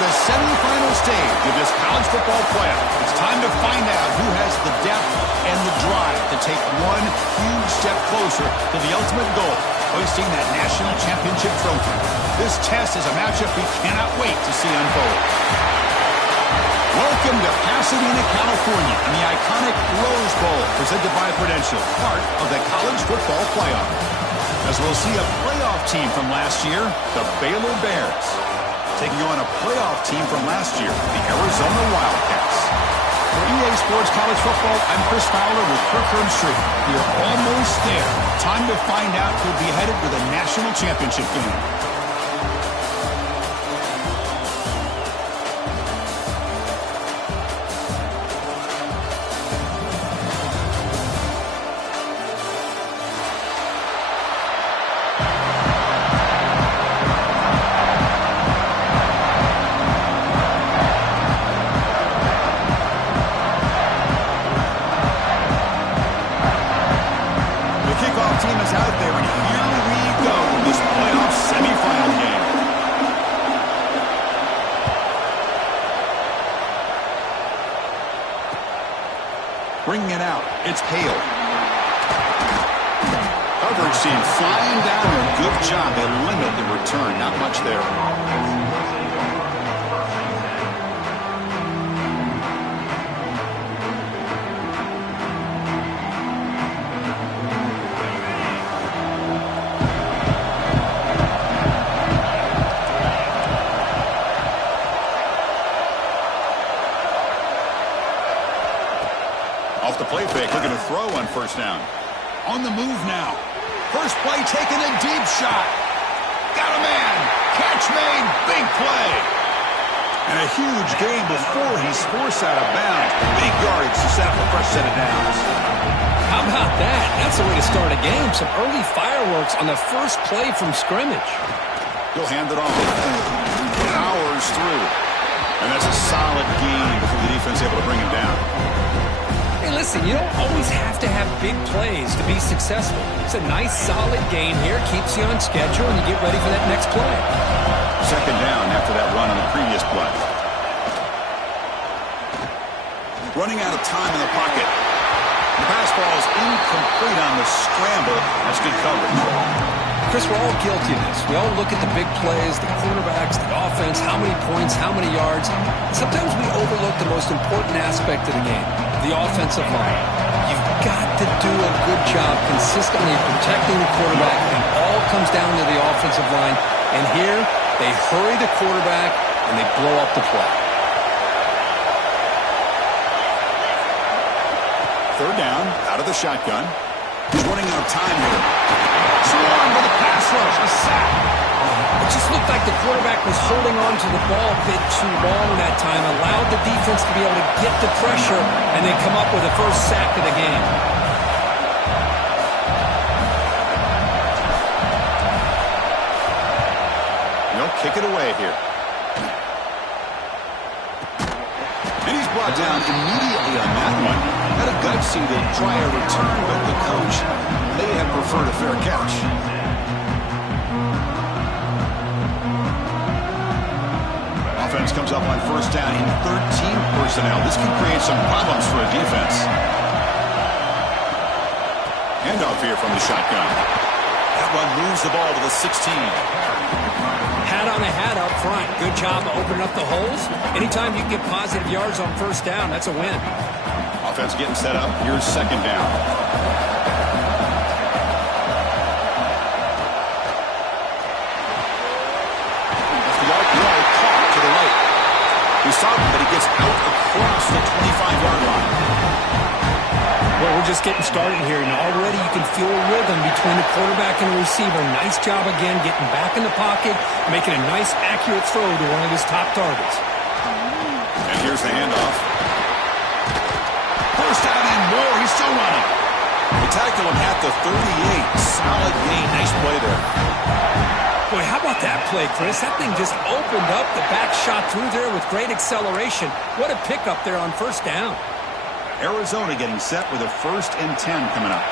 the semifinal stage of this college football playoff. It's time to find out who has the depth and the drive to take one huge step closer to the ultimate goal, hoisting that national championship trophy. This test is a matchup we cannot wait to see unfold. Welcome to Pasadena, California, and the iconic Rose Bowl, presented by Prudential, part of the college football playoff. As we'll see a playoff team from last year, the Baylor Bears, taking on a playoff team from last year, the Arizona Wildcats. For EA Sports College Football, I'm Chris Fowler with Kirk Herbstreit. We're almost there. Time to find out who'll be headed to the national championship game. Bringing it out, it's Hale. Coverage team flying down there. Good job. They limit the return. Not much there. Off the play fake, looking to throw on first down. On the move now. First play taking a deep shot. Got a man. Catch made. Big play. And a huge gain before he's forced out of bounds. Big yardage to set up the first set of downs. How about that? That's the way to start a game. Some early fireworks on the first play from scrimmage. He'll hand it off. Powers through. And that's a solid gain before the defense able to bring him down. Hey, listen, you don't always have to have big plays to be successful. It's a nice, solid gain here. Keeps you on schedule, and you get ready for that next play. Second down after that run on the previous play. Running out of time in the pocket. The pass ball is incomplete on the scramble. That's good coverage. Chris, we're all guilty of this. We all look at the big plays, the quarterbacks, the offense, how many points, how many yards. Sometimes we overlook the most important aspect of the game, the offensive line. You've got to do a good job consistently protecting the quarterback. It all comes down to the offensive line. And here, they hurry the quarterback, and they blow up the play. Third down, out of the shotgun. He's running out of time here. Swarm for the pass rush, a sack. It just looked like the quarterback was holding on to the ball a bit too long that time, allowed the defense to be able to get the pressure, and then come up with the first sack of the game. They'll kick it away here. And he's brought down immediately on that one. Had a gutsy to try a return, but the coach may have preferred a fair catch. Offense comes up on first down in 13 personnel. This can create some problems for a defense. Handoff here from the shotgun. That one moves the ball to the 16. Hat on a hat up front. Good job of opening up the holes. Anytime you can get positive yards on first down, that's a win. Offense getting set up. Here's second down. Caught to the right. We saw him, but he gets out across the 25-yard line. Well, we're just getting started here, and already you can feel a rhythm between the quarterback and the receiver. Nice job again getting back in the pocket, making a nice, accurate throw to one of his top targets. And here's the handoff. First down and more. He's still running. They tackle him at the 38. Solid gain. Nice play there. Boy, how about that play, Chris? That thing just opened up. The back shot through there with great acceleration. What a pickup there on first down. Arizona getting set with a 1st and 10 coming up.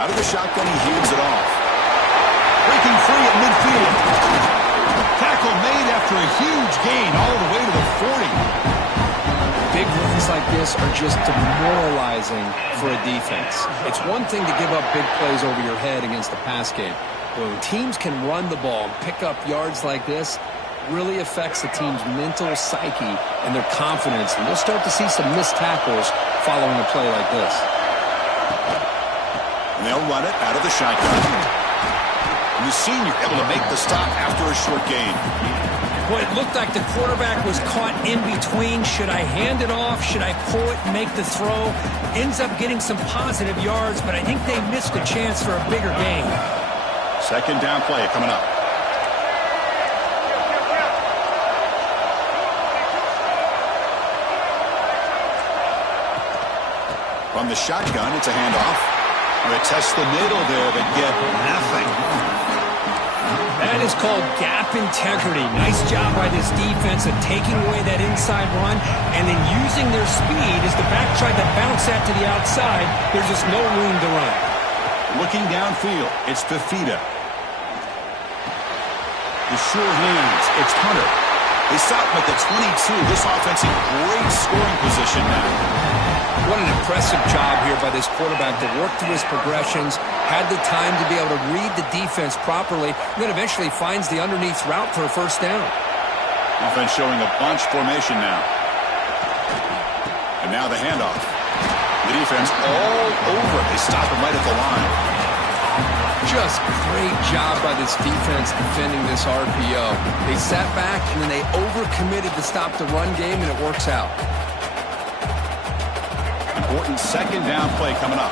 Out of the shotgun, he heaves it off. Breaking free at midfield. Tackle made after a huge gain all the way to the 40. Big runs like this are just demoralizing for a defense. It's one thing to give up big plays over your head against the pass game. But when teams can run the ball and pick up yards like this, it really affects the team's mental psyche and their confidence. And you'll start to see some missed tackles following a play like this. And they'll run it out of the shotgun. And the senior able to make the stop after a short gain. Well, it looked like the quarterback was caught in between. Should I hand it off? Should I pull it and make the throw? Ends up getting some positive yards, but I think they missed a chance for a bigger gain. Second down play coming up. From the shotgun, it's a handoff. They test the middle there, but get nothing. That is called gap integrity. Nice job by this defense of taking away that inside run and then using their speed as the back tried to bounce that to the outside. There's just no room to run. Looking downfield, it's Fafita. The sure hands, it's Hunter. They stop him at the 22. This offense in great scoring position now. What an impressive job here by this quarterback to work through his progressions, had the time to be able to read the defense properly, and then eventually finds the underneath route for a first down. Offense showing a bunch formation now. And now the handoff. The defense all over. They stop him right at the line. Just great job by this defense defending this RPO. They sat back and then they overcommitted to stop the run game, and it works out. Important second down play coming up.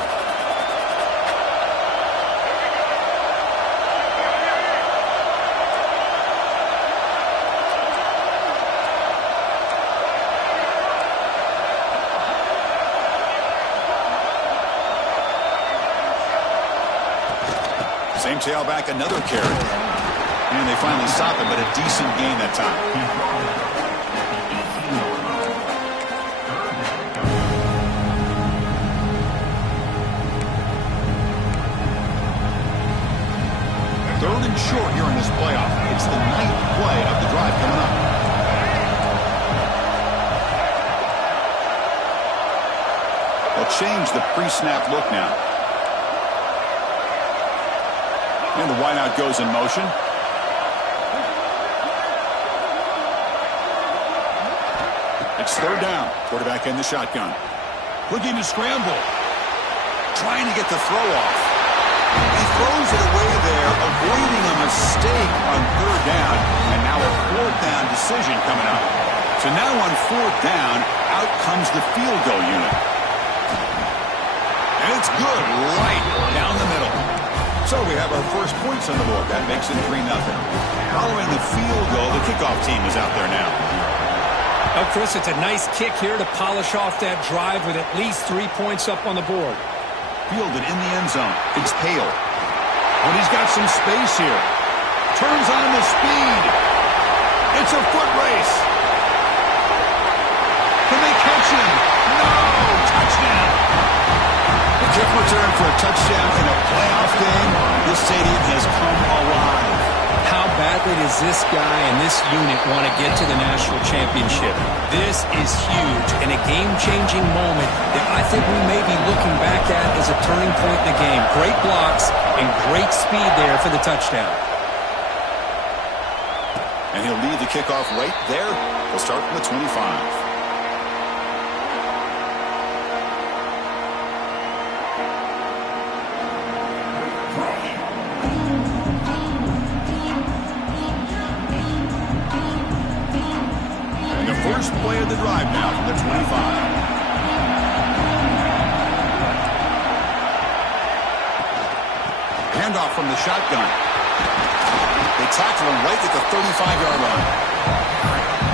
Same tailback, another carry. And they finally stop him, but a decent gain that time. Third and short here in this playoff. It's the 9th play of the drive coming up. They'll change the pre-snap look now. And the wideout goes in motion. It's third down. Quarterback in the shotgun. Looking to scramble. Trying to get the throw off. He throws it away there, avoiding a mistake on third down, and now a fourth down decision coming up. So now on fourth down, out comes the field goal unit. And it's good right down the middle. So we have our first points on the board. That makes it 3-0. Following the field goal, the kickoff team is out there now. Well, Chris, it's a nice kick here to polish off that drive with at least 3 points up on the board. Fielded in the end zone. It's Pale. But he's got some space here. Turns on the speed. It's a foot race. Can they catch him? No! Touchdown! The kick return for a touchdown in a playoff game. This stadium has come alive. How badly does this guy and this unit want to get to the national championship? This is huge and a game-changing moment that I think we may be looking back at as a turning point in the game. Great blocks and great speed there for the touchdown. And he'll lead the kickoff right there. He'll start from the 25. First play of the drive now from the 25. Handoff from the shotgun. They tackle him right at the 35-yard line.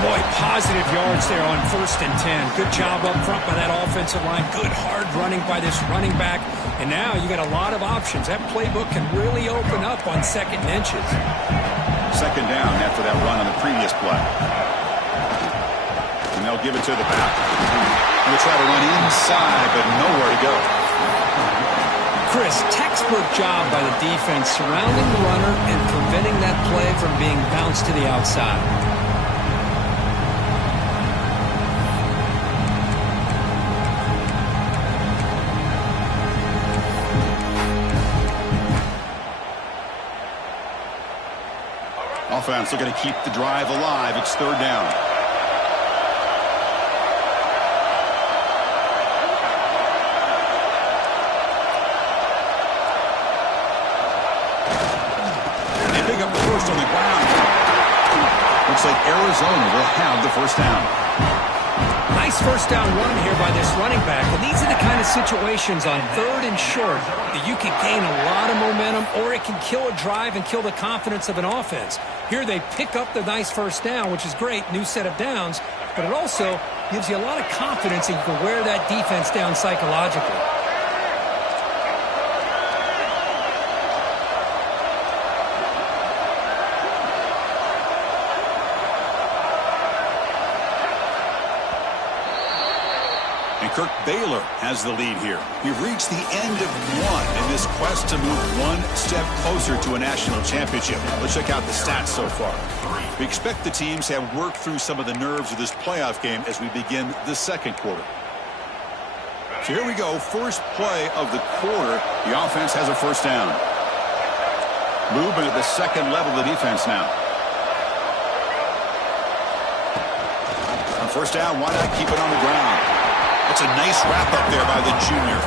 Boy, positive yards there on 1st and 10. Good job up front by that offensive line. Good hard running by this running back. And now you got a lot of options. That playbook can really open up on 2nd and inches. Second down after that run on the previous play. And they'll give it to the back. They'll try to run inside, but nowhere to go. Chris, text expert job by the defense surrounding the runner and preventing that play from being bounced to the outside. Offense looking to keep the drive alive. It's third down. They pick up the first on the ground. Looks like Arizona will have the first down. Nice first down run here by this running back. And these are the kind of situations on third and short that you can gain a lot of momentum, or it can kill a drive and kill the confidence of an offense. Here they pick up the nice first down, which is great, new set of downs, but it also gives you a lot of confidence that you can wear that defense down psychologically. And Kirk Baylor has the lead here. We've reached the end of one in this quest to move one step closer to a national championship. Let's check out the stats so far. We expect the teams have worked through some of the nerves of this playoff game as we begin the second quarter. So here we go. First play of the quarter. The offense has a first down. Movement at the second level of the defense now. On first down, why not keep it on the ground? That's a nice wrap-up there by the junior.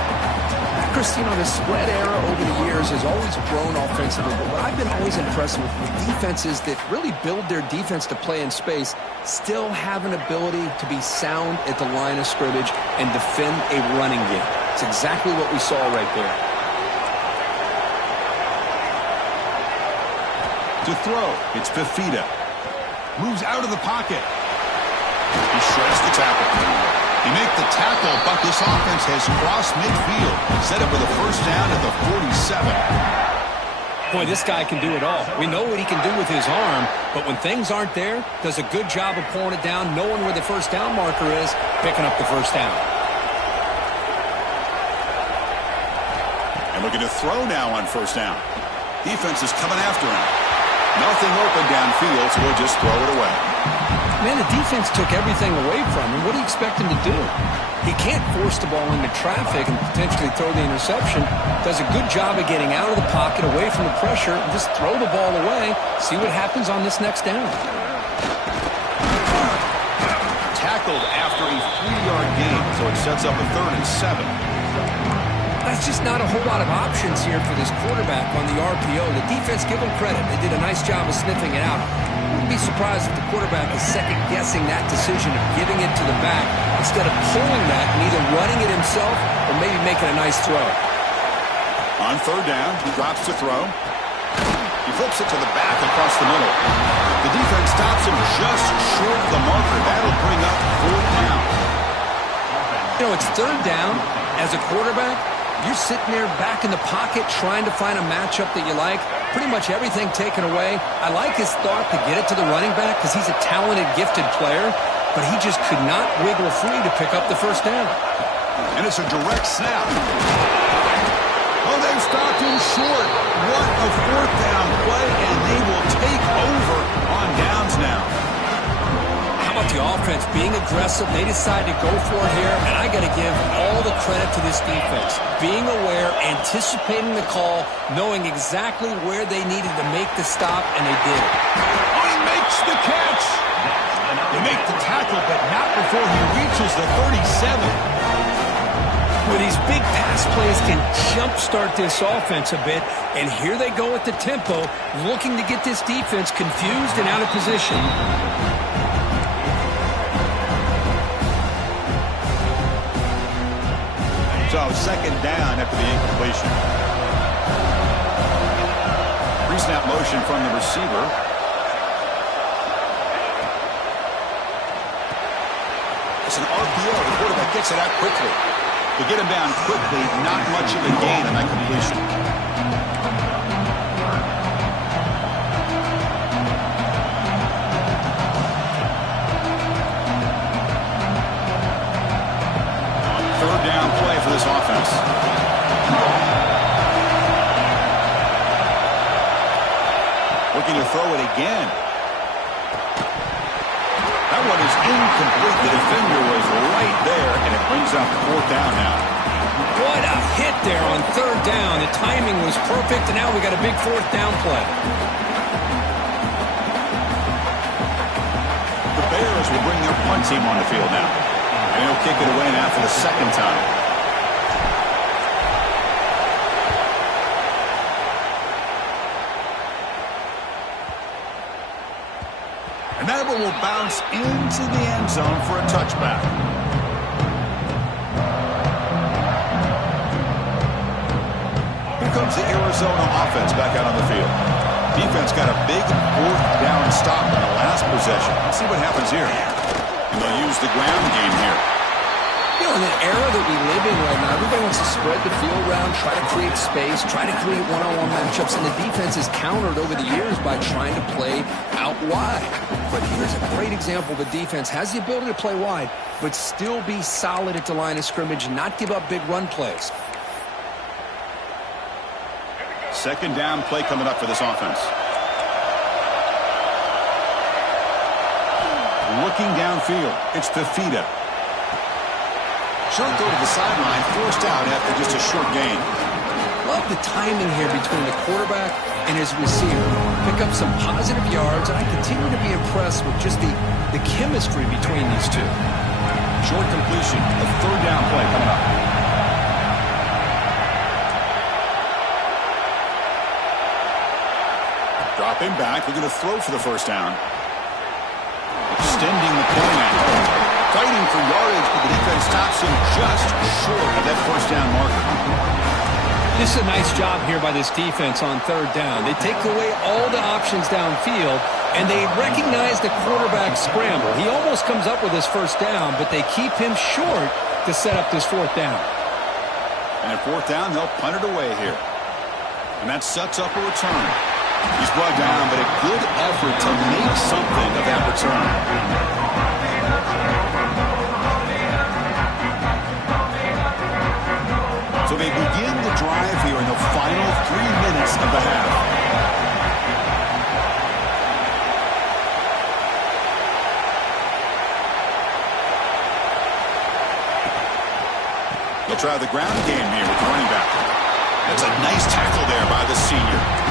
Chris, the spread era over the years has always grown offensively, but what I've been always impressed with defenses that really build their defense to play in space still have an ability to be sound at the line of scrimmage and defend a running game. It's exactly what we saw right there. To throw, it's Fafita. Moves out of the pocket. He shreds the tackle. He make the tackle, but this offense has crossed midfield. Set up with a first down at the 47. Boy, this guy can do it all. We know what he can do with his arm, but when things aren't there, does a good job of pulling it down, knowing where the first down marker is, picking up the first down. And looking to throw now on first down. Defense is coming after him. Nothing open downfield, so we'll just throw it away. Man, the defense took everything away from him. What do you expect him to do? He can't force the ball into traffic and potentially throw the interception. Does a good job of getting out of the pocket, away from the pressure, and just throw the ball away. See what happens on this next down. Tackled after a 3-yard gain, so it sets up a 3rd and 7. That's just not a whole lot of options here for this quarterback on the RPO. The defense, give them credit. They did a nice job of sniffing it out. Wouldn't be surprised if the quarterback is second-guessing that decision of giving it to the back instead of pulling that and either running it himself or maybe making a nice throw. On third down, he drops to throw. He flips it to the back across the middle. The defense stops him just short of the marker. That'll bring up 4th down. It's third down. As a quarterback, you're sitting there back in the pocket trying to find a matchup that you like. Pretty much everything taken away. I like his thought to get it to the running back because he's a talented, gifted player, but he just could not wiggle free to pick up the first down. And it's a direct snap. Oh, they've stopped him short. What a 4th down play, and they will take over on downs now. How about the offense being aggressive? They decide to go for it here, and I got to give all the credit to this defense. Being aware, anticipating the call, knowing exactly where they needed to make the stop, and they did. Oh, he makes the catch. They make the tackle, but not before he reaches the 37. Where these big pass plays can jumpstart this offense a bit, and here they go at the tempo, looking to get this defense confused and out of position. So second down after the incompletion. Pre-snap motion from the receiver. It's an RPO. The quarterback gets it out quickly. To get him down quickly, not much of a gain on that completion. Third down play for this offense. looking to throw it again. That one is incomplete. The defender was right there, and it brings up 4th down now. What a hit there on 3rd down. The timing was perfect, and now we got a big 4th down play. The Bears will bring their punt team on the field now. And he'll kick it away now for the 2nd time. And that one will bounce into the end zone for a touchback. Here comes the Arizona offense back out on the field. Defense got a big 4th down stop in the last possession. Let's see what happens here. And they'll use the ground game here. You know, in the era that we live in right now, everybody wants to spread the field around, try to create space, try to create one-on-one matchups, and the defense is countered over the years by trying to play out wide. But here's a great example. The defense has the ability to play wide, but still be solid at the line of scrimmage and not give up big run plays. 2nd down play coming up for this offense. Looking downfield, it's Fafita. Short throw to the sideline, forced out after just a short gain. Love the timing here between the quarterback and his receiver. Pick up some positive yards, and I continue to be impressed with just the chemistry between these two. Short completion, a 3rd down play coming up. Dropping back, looking to throw for the 1st down. Extending the play now. Fighting for yardage, but the defense stops him just short of that 1st down marker. This is a nice job here by this defense on 3rd down. They take away all the options downfield, and they recognize the quarterback scramble. He almost comes up with his 1st down, but they keep him short to set up this 4th down. And at 4th down, they'll punt it away here. And that sets up a return. He's brought down, but a good effort to make something of that return. So they begin the drive here in the final 3 minutes of the half. They'll try the ground game here with the running back. That's a nice tackle there by the senior.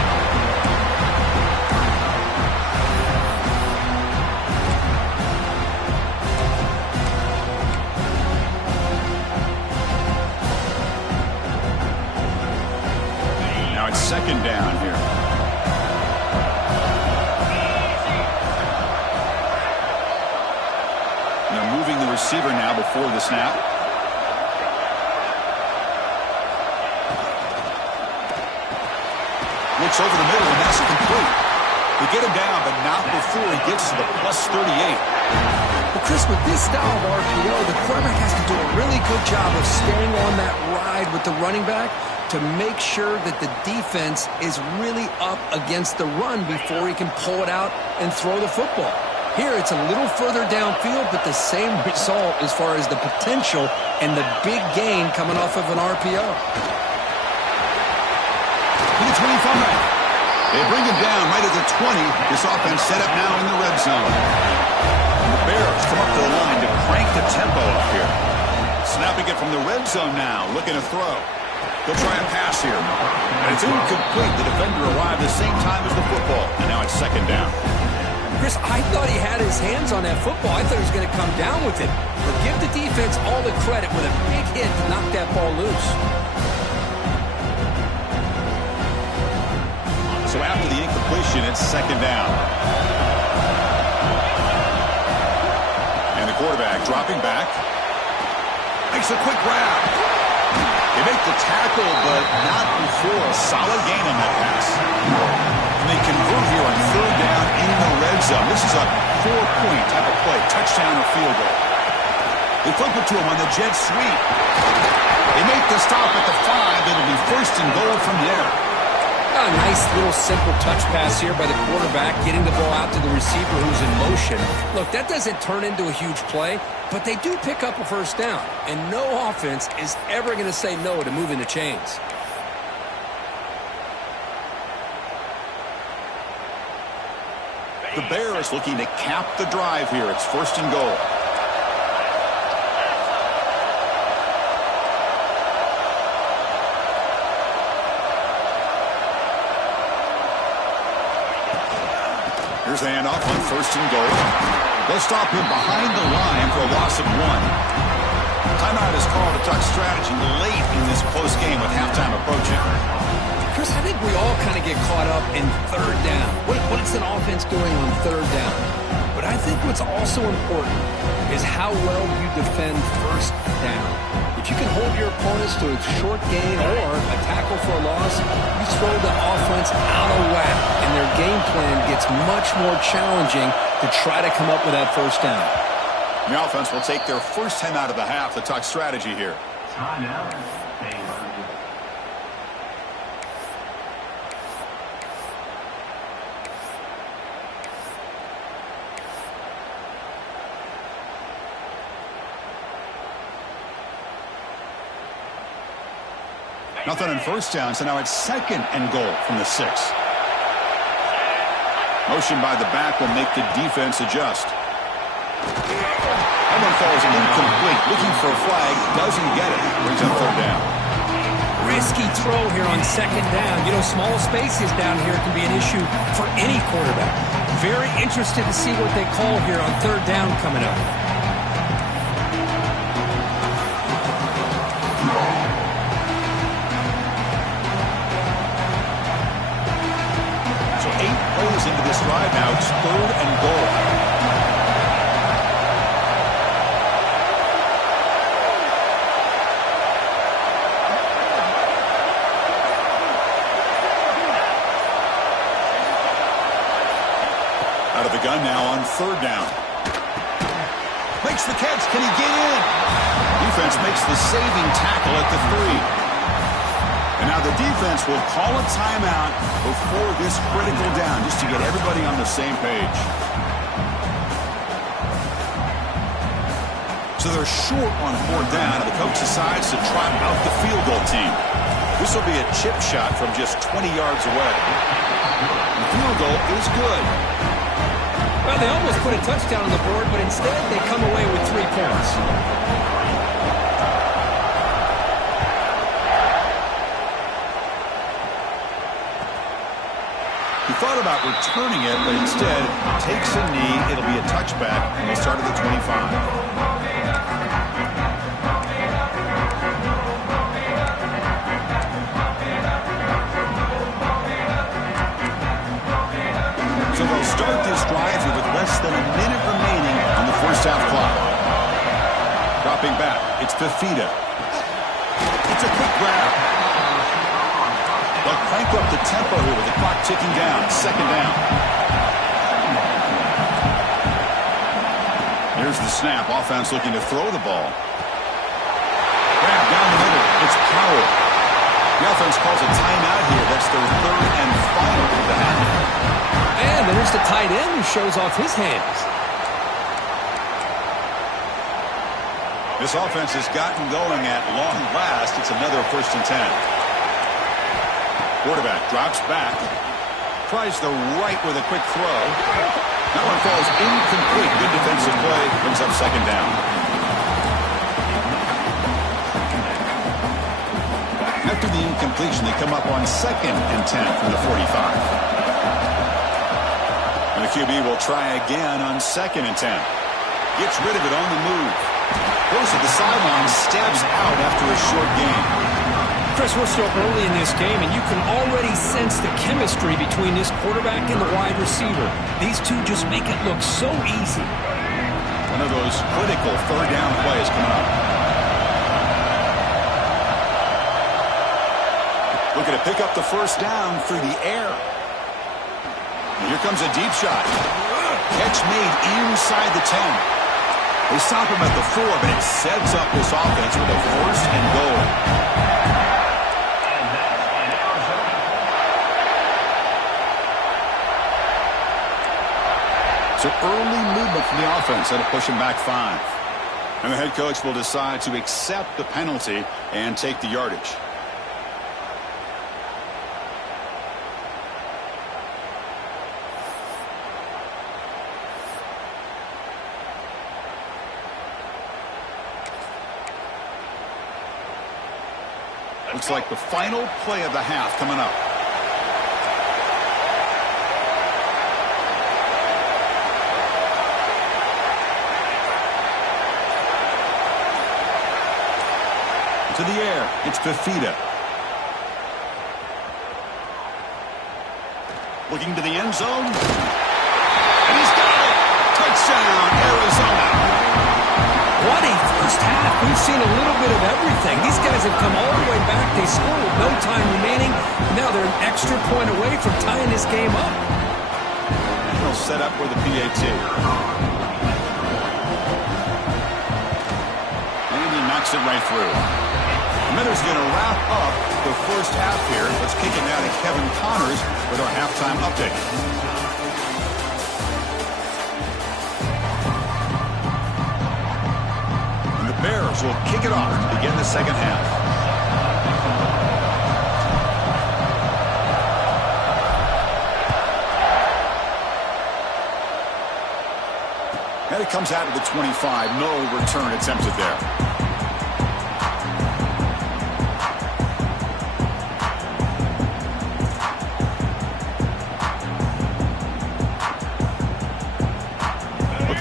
Now it's 2nd down here. And they're moving the receiver now before the snap. Looks over the middle, and that's complete. They get him down, but not before he gets to the plus 38. Well, Chris, with this style of RPO, the quarterback has to do a really good job of staying on that ride with the running back to make sure that the defense is really up against the run before he can pull it out and throw the football. Here, it's a little further downfield, but the same result as far as the potential and the big gain coming off of an RPO. To the 25. They bring him down right at the 20. This offense set up now in the red zone. And the Bears come up to the line to crank the tempo up here. Snapping it from the red zone now, looking to throw. They'll try a pass here. And it's incomplete. The defender arrived the same time as the football. And now it's 2nd down. Chris, I thought he had his hands on that football. I thought he was going to come down with it. But give the defense all the credit with a big hit to knock that ball loose. So after the incompletion, it's 2nd down. And the quarterback dropping back. Makes a quick grab. They make the tackle, but not before a solid gain on that pass. And they convert here on 3rd down in the red zone. This is a 4-point type of play, touchdown or field goal. They flip it to him on the jet sweep. They make the stop at the 5. It'll be 1st and goal from there. A nice little simple touch pass here by the quarterback, getting the ball out to the receiver who's in motion. Look, that doesn't turn into a huge play, but they do pick up a 1st down, and no offense is ever going to say no to moving the chains. The Bears looking to cap the drive here. It's 1st and goal. Here's the handoff on 1st and goal. They'll stop him behind the line for a loss of 1. Timeout is called to talk strategy late in this close game with halftime approaching. Chris, I think we all kind of get caught up in 3rd down. What's an offense doing on 3rd down? But I think what's also important is how well you defend 1st down. If you can hold your opponents to a short gain or a tackle for a loss, you throw the offense out of whack, and their game plan gets much more challenging to try to come up with that 1st down. The offense will take their first time out of the half to talk strategy here. Timeout, Baylor. Nothing on 1st down, so now it's 2nd and goal from the 6. Motion by the back will make the defense adjust. That one falls incomplete. Looking for a flag, doesn't get it. Brings up 3rd down. Risky throw here on 2nd down. You know, small spaces down here can be an issue for any quarterback. Very interested to see what they call here on 3rd down coming up. So 8 plays into this drive now. It's 3rd and goal. Out of the gun now on 3rd down. Makes the catch. Can he get in? Defense makes the saving tackle at the 3. And now the defense will call a timeout before this critical down, just to get everybody on the same page. So they're short on 4th down, and the coach decides to trot out the field goal team. This will be a chip shot from just 20 yards away. The field goal is good. Well, they almost put a touchdown on the board, but instead they come away with 3 points. He thought about returning it, but instead takes a knee. It'll be a touchback, and they'll start at the 25. So they'll start this drive here with less than a minute remaining on the first half clock. Dropping back, it's Fafita. It's a quick grab. They'll crank up the tempo here with the clock ticking down. 2nd down. Here's the snap. Offense looking to throw the ball. Grab down the middle. It's Powell. The offense calls a timeout here. That's their 3rd and final of the half. And there's the tight end who shows off his hands. This offense has gotten going at long last. It's another 1st and 10. Quarterback drops back. Tries the right with a quick throw. That one falls incomplete. Good defensive play. Brings up 2nd down. After the incompletion, they come up on 2nd and 10 from the 45. And the QB will try again on 2nd and 10. Gets rid of it on the move. Goes to the sideline, steps out after a short gain. Chris, we're still early in this game, and you can already sense the chemistry between this quarterback and the wide receiver. These two just make it look so easy. One of those critical 3rd down plays coming up. Looking to pick up the 1st down through the air. And here comes a deep shot. Catch made inside the 10. They stop him at the 4, but it sets up this offense with a 1st and goal. So early movement from the offense that'll push him back 5. And the head coach will decide to accept the penalty and take the yardage. Looks like the final play of the half coming up. To the air, it's Fafita. Looking to the end zone. And he's got it! Touchdown, Arizona! What a first half. We've seen a little bit of everything. These guys have come all the way back. They scored with no time remaining. Now they're an extra point away from tying this game up. They'll set up with a PAT. And he knocks it right through. Miller's going to wrap up the first half here. Let's kick it now to Kevin Connors with our halftime update. And the Bears will kick it off to begin the second half. And it comes out of the 25. No return attempted there.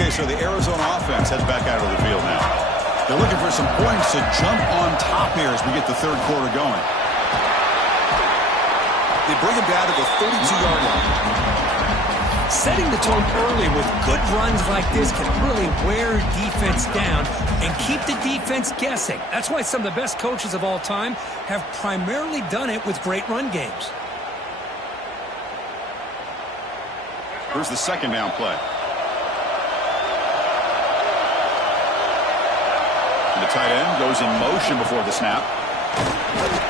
So the Arizona offense heads back out of the field now. They're looking for some points to jump on top here as we get the third quarter going. They bring him down to the 32-yard line. Setting the tone early with good runs like this can really wear defense down and keep the defense guessing. That's why some of the best coaches of all time have primarily done it with great run games. Here's the second down play. The tight end goes in motion before the snap.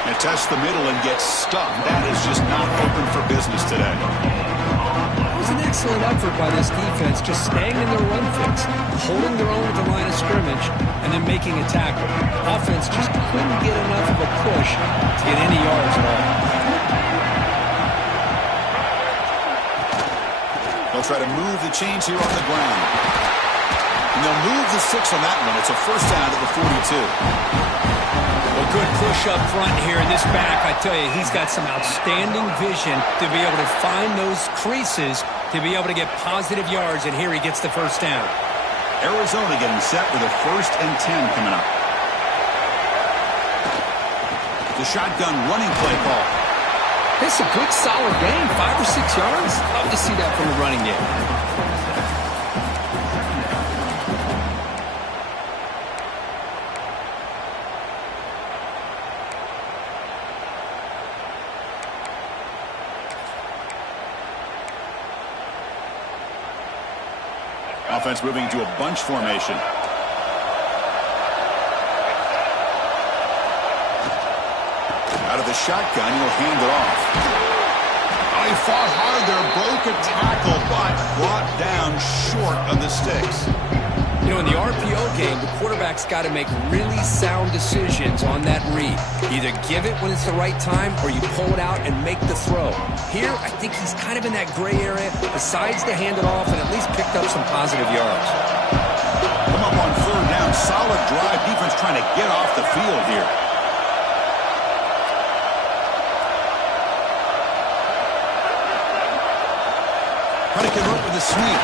And tests the middle and gets stuck. That is just not open for business today. It was an excellent effort by this defense, just staying in their run fix, holding their own at the line of scrimmage, and then making a tackle. Offense just couldn't get enough of a push to get any yards at all. They'll try to move the chains here on the ground. And they'll move the 6 on that one. It's a first down to the 42. Well, good push up front here. This back, I tell you, he's got some outstanding vision to be able to find those creases, to be able to get positive yards, and here he gets the first down. Arizona getting set with a 1st and 10 coming up. The shotgun running play call. It's a good, solid game, 5 or 6 yards. Love to see that from the running game. Offense moving into a bunch formation. Out of the shotgun, he'll hand it off. Oh, he fought hard there, broke a tackle, but brought down short of the sticks. You know, in the RPO game, the quarterback's got to make really sound decisions on that read. Either give it when it's the right time or you pull it out and make the throw. Here, I think he's kind of in that gray area, decides to hand it off and at least picked up some positive yards. Come up on 3rd down, solid drive. Defense trying to get off the field here. Trying to convert with a sweep.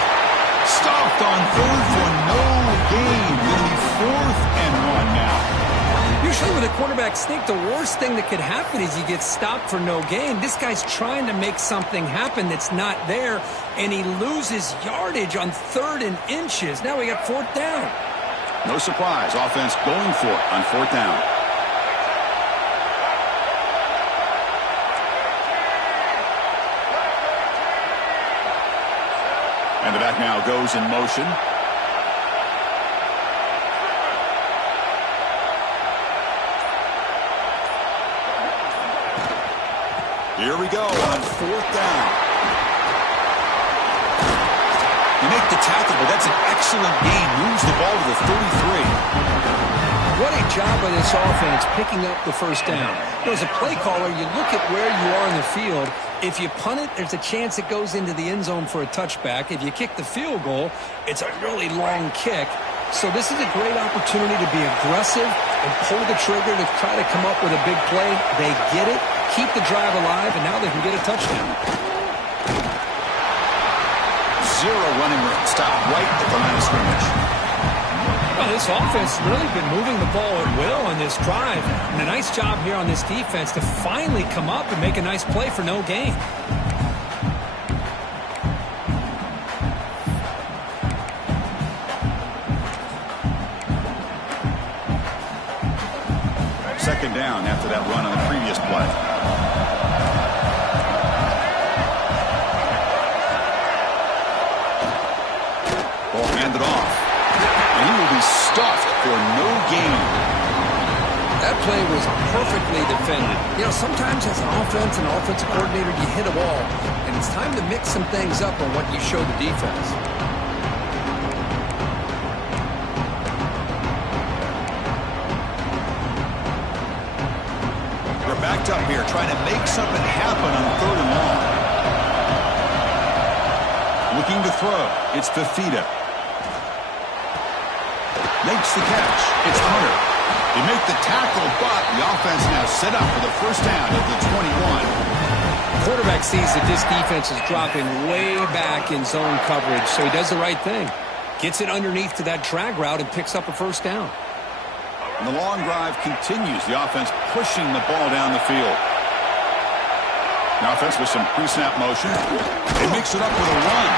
Stopped on 3rd for no gain. Going to be 4th and 1 now. Usually with a quarterback sneak, the worst thing that could happen is you get stopped for no gain. This guy's trying to make something happen that's not there, and he loses yardage on 3rd and inches. Now we got 4th down. No surprise. Offense going for it on 4th down. And the back now goes in motion. Here we go on 4th down. You make the tackle, but that's an excellent gain. Moves the ball to the 33. What a job by this offense picking up the first down. You know, as a play caller, you look at where you are in the field. If you punt it, there's a chance it goes into the end zone for a touchback. If you kick the field goal, it's a really long kick. So this is a great opportunity to be aggressive and pull the trigger to try to come up with a big play. They get it, keep the drive alive, and now they can get a touchdown. Zero running room. Stop right at the line of scrimmage. Well, this offense has really been moving the ball at will on this drive. And a nice job here on this defense to finally come up and make a nice play for no gain. Second down after that run on the previous play. Ball handed off. And he will be stuffed for no gain. That play was perfectly defended. You know, sometimes as an offensive coordinator, you hit a wall. And it's time to mix some things up on what you show the defense. Backed up here, trying to make something happen on 3rd and long. Looking to throw. It's Fafita. Makes the catch. It's Hunter. They make the tackle, but the offense now set up for the first down at the 21. Quarterback sees that this defense is dropping way back in zone coverage, so he does the right thing. Gets it underneath to that drag route and picks up a first down. And the long drive continues. The offense pushing the ball down the field. The offense with some pre-snap motion. They mix it up with a run.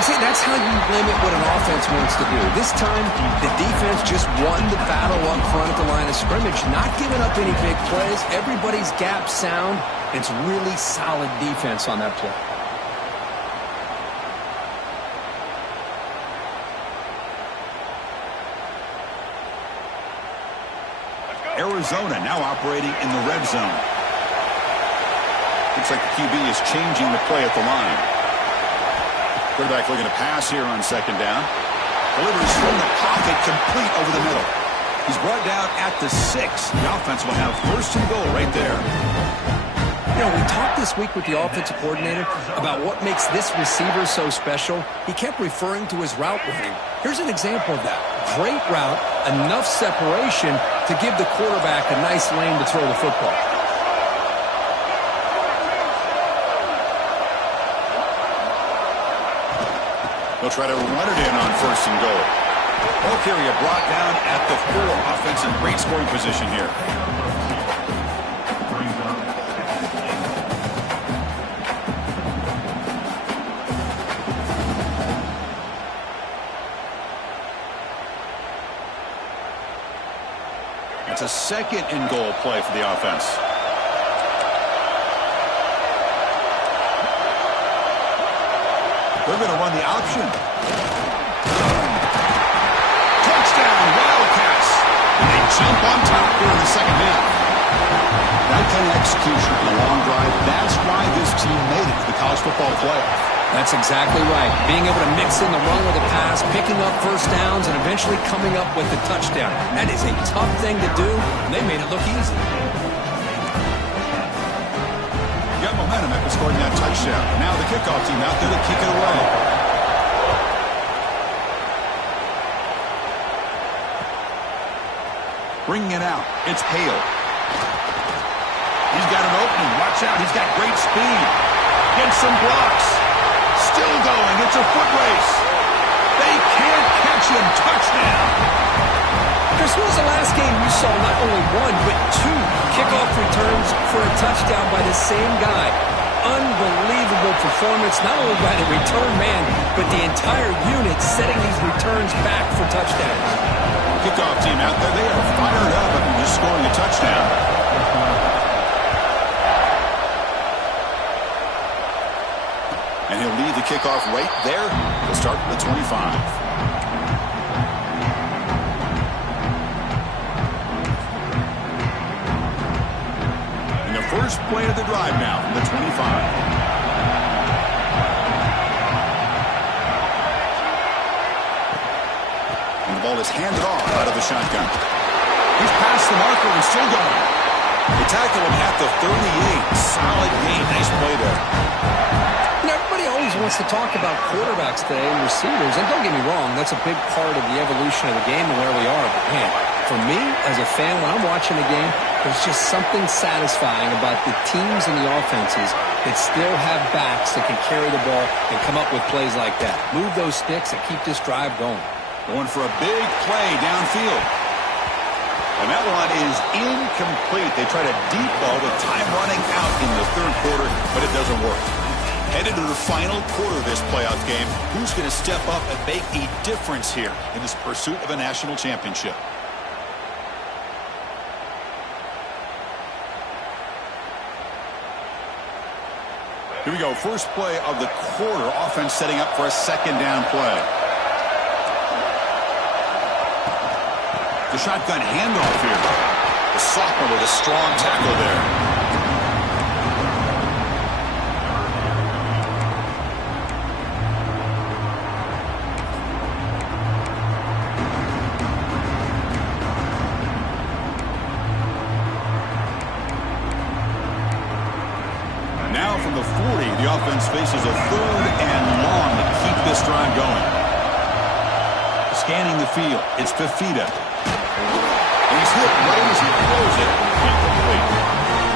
See, that's how you limit what an offense wants to do. This time, the defense just won the battle up front at the line of scrimmage, not giving up any big plays. Everybody's gap sound. It's really solid defense on that play. Arizona now operating in the red zone. Looks like the QB is changing the play at the line. Quarterback looking to pass here on second down. Delivers from the pocket, complete over the middle. He's brought down at the 6. The offense will have first and goal right there. You know, we talked this week with the offensive coordinator about what makes this receiver so special. He kept referring to his route running. Here's an example of that. Great route, enough separation to give the quarterback a nice lane to throw the football. They'll try to run it in on first and goal. Ball carrier brought down at the 4. Offense in great scoring position here. It's a second and goal play for the offense. They're going to run the option. Touchdown, Wildcats. And they jump on top here in the second half. That kind of execution on a long drive, that's why this team made it to the college football playoff. That's exactly right. Being able to mix in the run with the pass, picking up first downs, and eventually coming up with the touchdown. That is a tough thing to do, and they made it look easy. Got momentum after scoring that touchdown. Now the kickoff team out there to kick it away. Bringing it out. It's Hale. He's got an opening. Watch out. He's got great speed. Gets some blocks. Still going. It's a foot race. They can't catch him. Touchdown. Chris, when was the last game you saw not only 1, but 2 kickoff returns for a touchdown by the same guy? Unbelievable performance, not only by the return man, but the entire unit setting these returns back for touchdowns. Kickoff team out there. They are fired up after just scoring a touchdown. And he'll lead the kickoff right there. He'll start at the 25. And the first play of the drive now from the 25. And the ball is handed off out of the shotgun. He's past the marker and still going. They tackle him at the 38. Solid game. Nice play there. Everybody always wants to talk about quarterbacks today and receivers. And don't get me wrong, that's a big part of the evolution of the game and where we are. But, man, for me, as a fan, when I'm watching a game, there's just something satisfying about the teams and the offenses that still have backs that can carry the ball and come up with plays like that. Move those sticks and keep this drive going. Going for a big play downfield. And that one is incomplete. They tried a deep ball with time running out in the third quarter, but it doesn't work. Headed to the final quarter of this playoff game. Who's going to step up and make a difference here in this pursuit of a national championship? Here we go. First play of the quarter. Offense setting up for a second down play. The shotgun handoff here. The sophomore with a strong tackle there. Now from the 40, the offense faces a third and long to keep this drive going. Scanning the field, it's Fafita. And he's hit right as he throws it. Incomplete.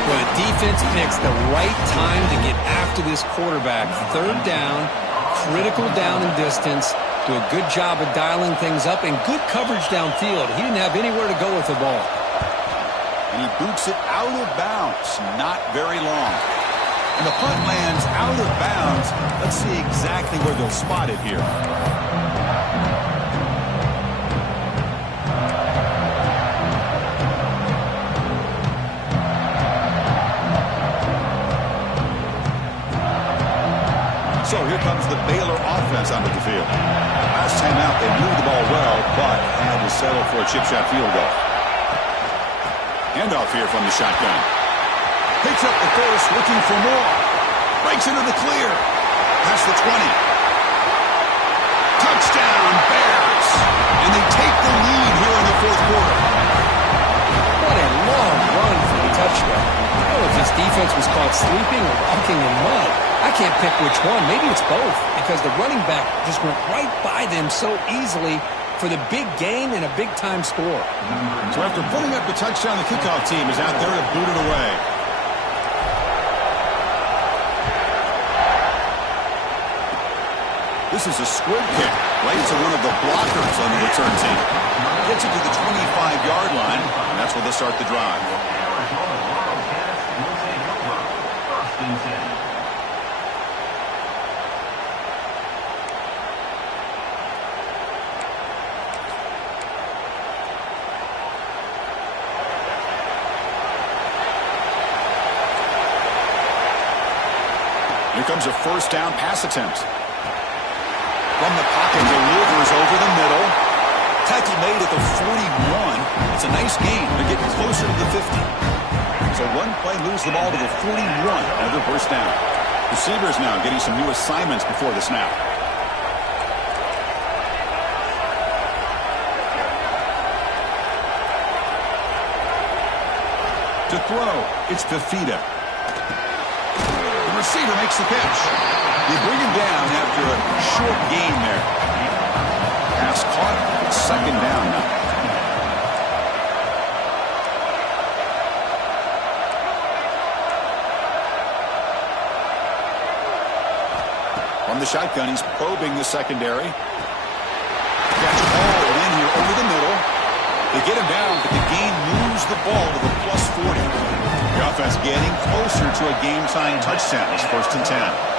Well, the defense picks the right time to get after this quarterback. Third down, critical down and distance. Do a good job of dialing things up and good coverage downfield. He didn't have anywhere to go with the ball. And he boots it out of bounds. Not very long. And the punt lands out of bounds. Let's see exactly where they'll spot it here. So here comes the Baylor offense onto the field. Last time out, they moved the ball well, but had to settle for a chip shot field goal. Handoff here from the shotgun. Picks up the first, looking for more. Breaks into the clear. Past the 20. Touchdown, Bears. And they take the lead here in the fourth quarter. What a long run for the touchdown. I don't know if this defense was caught sleeping or walking in mud. I can't pick which one. Maybe it's both, because the running back just went right by them so easily for the big gain and a big-time score. So after putting up the touchdown, the kickoff team is out there to boot it away. This is a squib kick right to one of the blockers on the return team. Gets it to the 25-yard line, and that's where they start the drive. Here comes a first down pass attempt. From the pocket, delivers over the middle. Tackle made at the 41. It's a nice gain. They're getting closer to the 50. So one play moves the ball to the 41. Another first down. Receivers now getting some new assignments before the snap. To throw, it's Fafita. The receiver makes the catch. They bring him down after a short gain there. Pass caught, second down now. From the shotgun, he's probing the secondary. Catch all in here over the middle. They get him down, but the gain moves the ball to the plus 40. The offense getting closer to a game-tying touchdown. It's 1st and 10.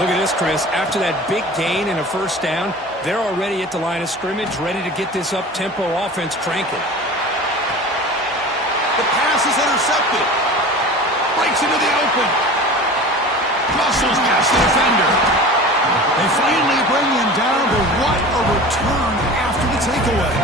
Look at this, Chris. After that big gain and a first down, they're already at the line of scrimmage, ready to get this up-tempo offense cranking. The pass is intercepted. Breaks into the open. Muscles past the defender. They finally bring him down, but what a return after the takeaway.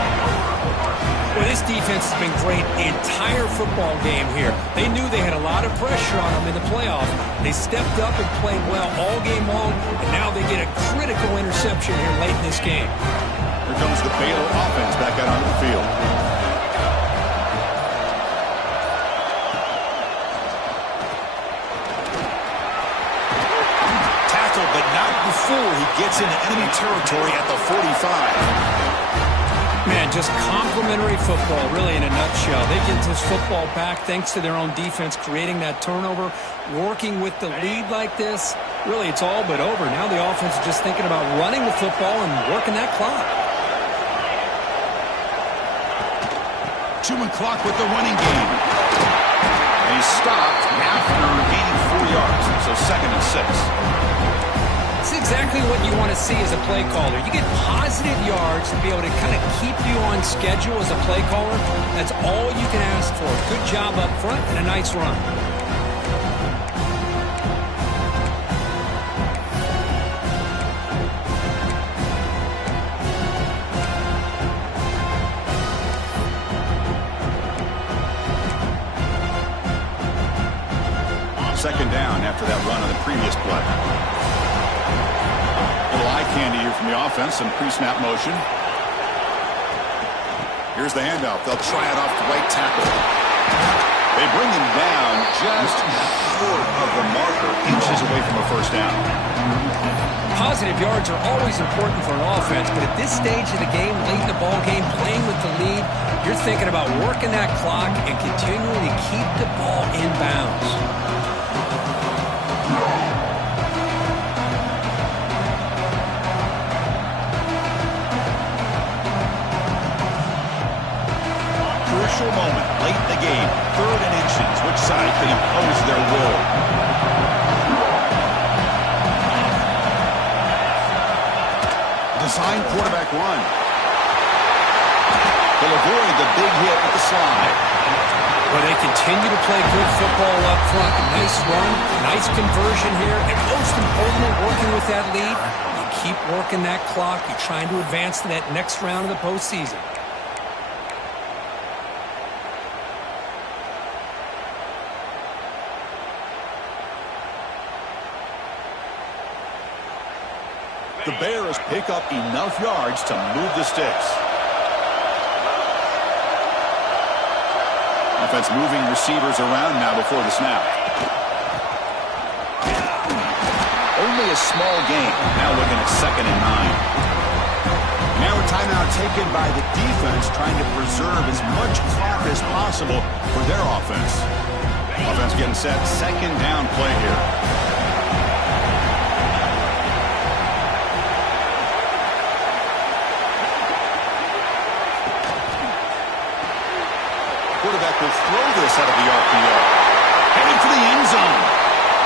Well, this defense has been great the entire football game here. They knew they had a lot of pressure on them in the playoffs. They stepped up and played well all game long, and now they get a critical interception here late in this game. Here comes the Baylor offense back out onto the field. Tackled, but not before he gets into enemy territory at the 45. Man, just complimentary football, really, in a nutshell. They get this football back thanks to their own defense, creating that turnover, working with the lead like this. Really, it's all but over. Now the offense is just thinking about running the football and working that clock. 2-minute clock with the running game. And he's stopped after gaining 4 yards, so 2nd and 6. It's exactly what you want to see as a play caller. You get positive yards to be able to kind of keep you on schedule as a play caller. That's all you can ask for. Good job up front and a nice run. Second down after that run on the previous play. Little eye candy here from the offense, some pre-snap motion. Here's the handoff. They'll try it off the right tackle. They bring him down just short of the marker, inches away from a first down. Positive yards are always important for an offense, but at this stage of the game, late in the ball game, playing with the lead, you're thinking about working that clock and continuing to keep the ball in bounds. Crucial moment late in the game. 3rd and inches. Which side can impose their will? Design quarterback run. They'll avoid the big hit with the slide. But they continue to play good football up front. Nice run, nice conversion here, and most importantly, working with that lead, you keep working that clock. You're trying to advance to that next round of the postseason. The Bears pick up enough yards to move the sticks. Offense moving receivers around now before the snap. Only a small gain. Now looking at 2nd and 9. Now a timeout taken by the defense, trying to preserve as much clock as possible for their offense. Offense getting set. 2nd down play here. Quarterback will throw this out of the RPO. Heading for the end zone.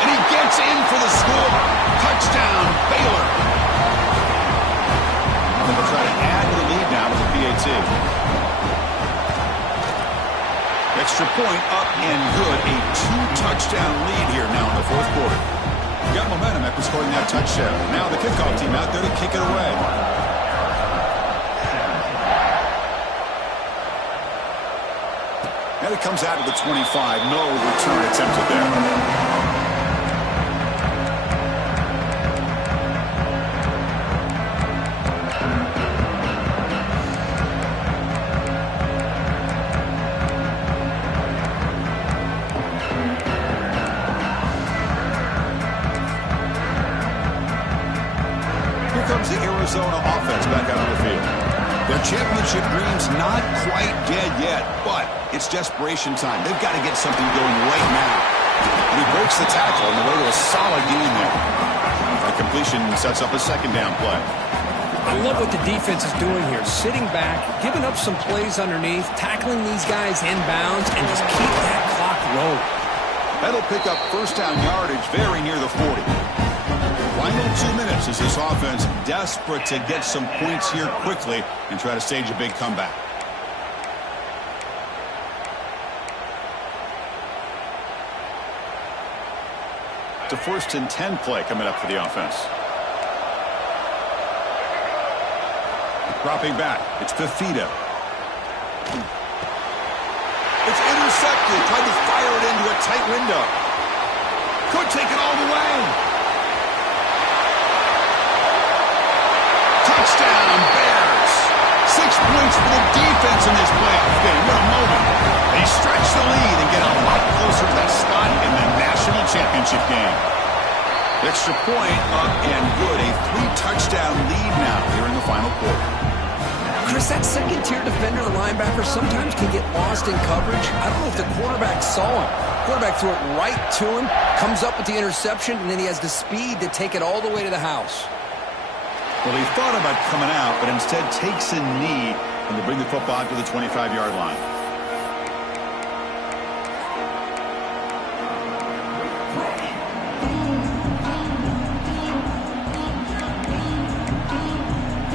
And he gets in for the score. Touchdown, Baylor. And they'll try to add to the lead now with the PAT. Extra point up and good. A 2-touchdown lead here now in the 4th quarter. Got momentum after scoring that touchdown. Now the kickoff team out there to kick it away. And it comes out of the 25. No return attempted there. Here comes the Arizona offense back out on the field. Their championship dream's not quite dead yet, but it's desperation time. They've got to get something going right now. And he breaks the tackle on the way to a solid gain there. That completion sets up a 2nd down play. I love what the defense is doing here. Sitting back, giving up some plays underneath, tackling these guys inbounds, and just keep that clock rolling. That'll pick up first down yardage very near the 40. Final 2 minutes as this offense desperate to get some points here quickly and try to stage a big comeback. It's a 1st and 10 play coming up for the offense. Dropping back, it's Fafita. It's intercepted, tried to fire it into a tight window. Could take it all the way. Touchdown, Bears. 6 points for the defense in this playoff game. What a moment. They stretch the lead and get a lot closer to that spot in the national championship game. Extra point up and good. A 3-touchdown lead now here in the final quarter. Chris, that second-tier defender, the linebacker, sometimes can get lost in coverage. I don't know if the quarterback saw him. Quarterback threw it right to him, comes up with the interception, and then he has the speed to take it all the way to the house. Well, he thought about coming out, but instead takes a knee and to bring the football to the 25-yard line.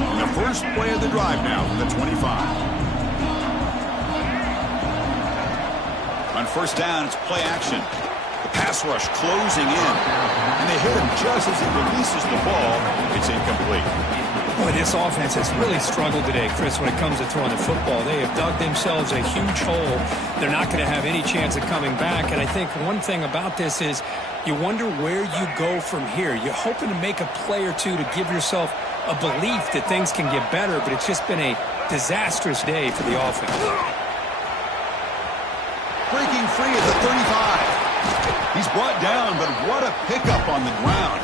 And the first play of the drive now from the 25. On first down, it's play action. The pass rush closing in. And they hit him just as he releases the ball. It's incomplete. Boy, this offense has really struggled today, Chris, when it comes to throwing the football. They have dug themselves a huge hole. They're not going to have any chance of coming back. And I think one thing about this is you wonder where you go from here. You're hoping to make a play or two to give yourself a belief that things can get better, but it's just been a disastrous day for the offense. Breaking free at the 35. He's brought down, but what a pickup on the ground.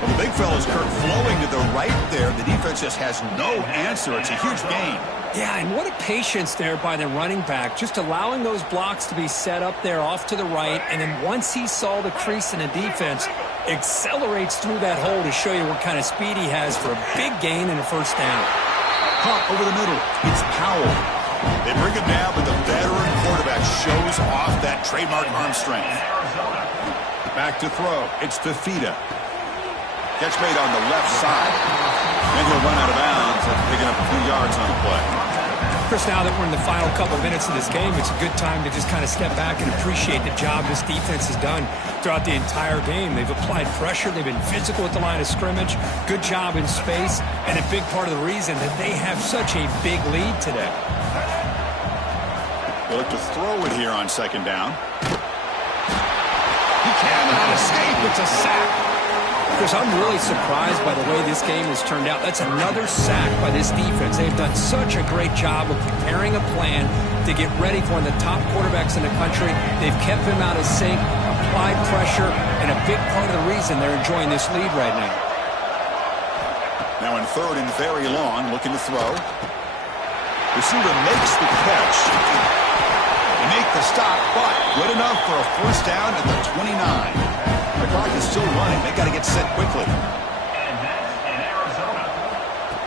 Well, the big fella's Kurt flowing to the right there. The defense just has no answer. It's a huge gain. Yeah, and what a patience there by the running back, just allowing those blocks to be set up there off to the right, and then once he saw the crease in the defense, accelerates through that hole to show you what kind of speed he has for a big gain and a first down. Pump over the middle. It's Powell. They bring him down, but the veteran quarterback shows off that trademark arm strength. Back to throw. It's Fafita. Catch made on the left side. And he'll run out of bounds after picking up a few yards on the play. Chris, now that we're in the final couple minutes of this game, it's a good time to just kind of step back and appreciate the job this defense has done throughout the entire game. They've applied pressure. They've been physical at the line of scrimmage. Good job in space. And a big part of the reason that they have such a big lead today. They'll look to throw it here on second down. He cannot escape. It's a sack. Chris, I'm really surprised by the way this game has turned out. That's another sack by this defense. They've done such a great job of preparing a plan to get ready for one of the top quarterbacks in the country. They've kept him out of sync, applied pressure, and a big part of the reason they're enjoying this lead right now. Now in third and very long, looking to throw. Receiver makes the catch. They make the stop, but good enough for a first down at the 29. The clock is still running. They got to get set quickly.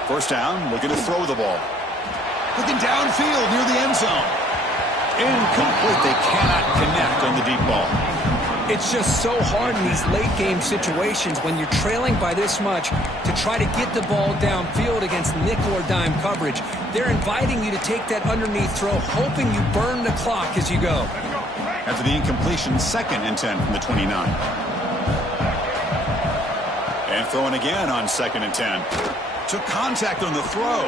First down, looking to throw the ball. Looking downfield near the end zone. Incomplete. They cannot connect on the deep ball. It's just so hard in these late game situations when you're trailing by this much to try to get the ball downfield against nickel or dime coverage. They're inviting you to take that underneath throw, hoping you burn the clock as you go. After the incompletion, 2nd and 10 from the 29. And throwing again on 2nd and 10. Took contact on the throw.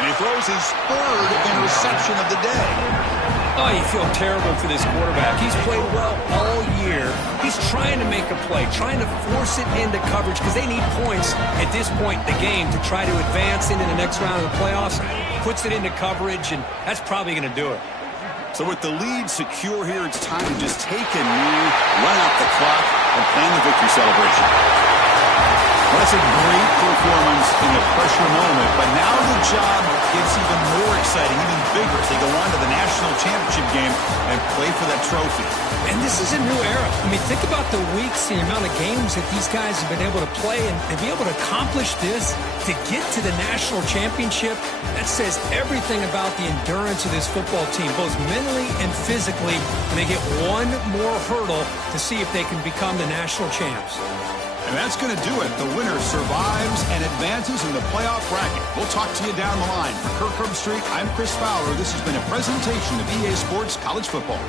And he throws his third interception of the day. Oh, you feel terrible for this quarterback. He's played well all year. He's trying to make a play, trying to force it into coverage because they need points at this point in the game to try to advance into the next round of the playoffs. Puts it into coverage, and that's probably going to do it. So with the lead secure here, it's time to just take a knee, run out the clock, and plan the victory celebration. Well, that's a great performance in a pressure moment, but now the job gets even more exciting, even bigger as they go on to the national championship game and play for that trophy. And this is a new era. I mean, think about the weeks, the amount of games that these guys have been able to play, and to be able to accomplish this, to get to the national championship, that says everything about the endurance of this football team, both mentally and physically, and they get one more hurdle to see if they can become the national champs. And that's going to do it. The winner survives and advances in the playoff bracket. We'll talk to you down the line. For Kirk Herbstreit, I'm Chris Fowler. This has been a presentation of EA Sports College Football.